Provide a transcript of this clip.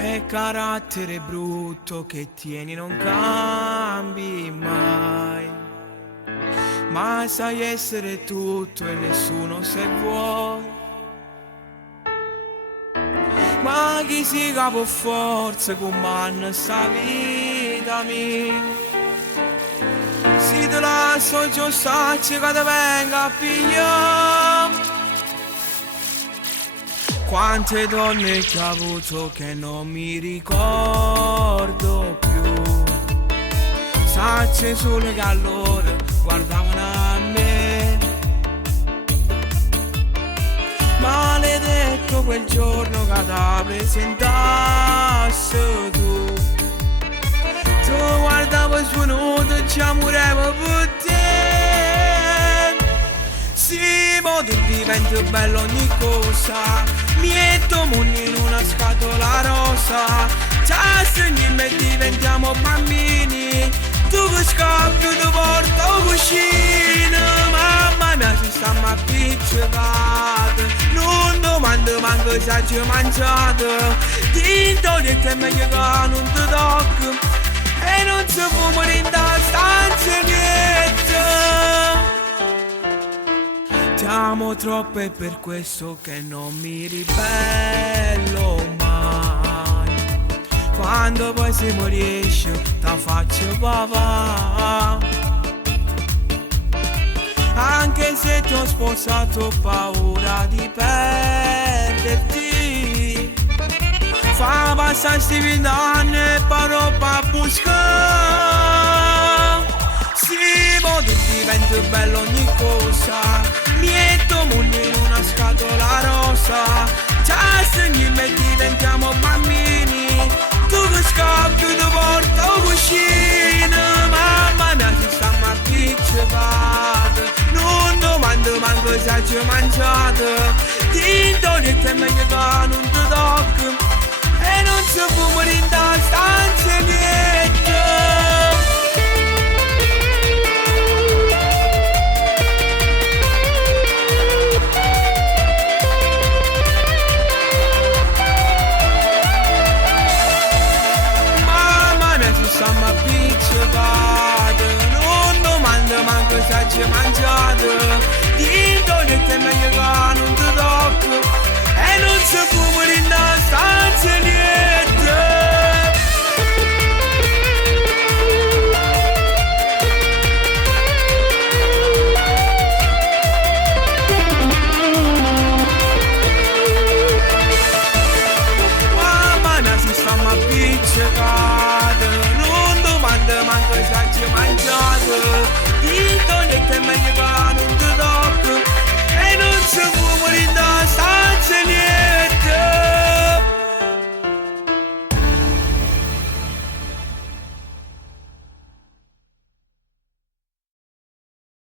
Che carattere brutto che tieni, non cambi mai. Ma sai essere tutto e nessuno se vuoi. Ma chi si capo forza comanda sta vita mia. Se te lascio già sacci che te venga a pigliare. Quante donne che ho avuto che non mi ricordo più. Sacce solo che allora guardavano a me. Maledetto quel giorno che ti presentassi tu. Tu guardavo svenuto e ci amurevo per te. Sì, mo tu diventi bello ogni cosa. Metto mondo in una scatola rosa. Già stringiamo e diventiamo bambini. Tu che scappi, tu porta cucina. Mamma mia ci stiamo appiccicati. Non domando manco se ci mangiato. Tinto di te è meglio che non ti tocco. E non si può morire in da stanza niente. Ti amo troppo e per questo che non mi ribello mai. Quando poi se mi riesce ti faccio papà. Anche se ti ho sposato ho paura di perderti. Fa passare sti 20 anni e parlo a buscare. Sì, mo tu diventi bello ogni cosa. Metto mondo in una scatola rosa. Già stringiamo e diventiamo bambini. Tu che scappi, tu porta cucina. Mamma mia ci stiamo appiccicati. Non domando manco se ci mangiato. Tinto di te è meglio che non ti tocco. E non si può morire in da stanza niente. Stiamo appiccicati. Non domando manco se ci mangiato. Tinto di te è meglio che non ti tocco. E non si può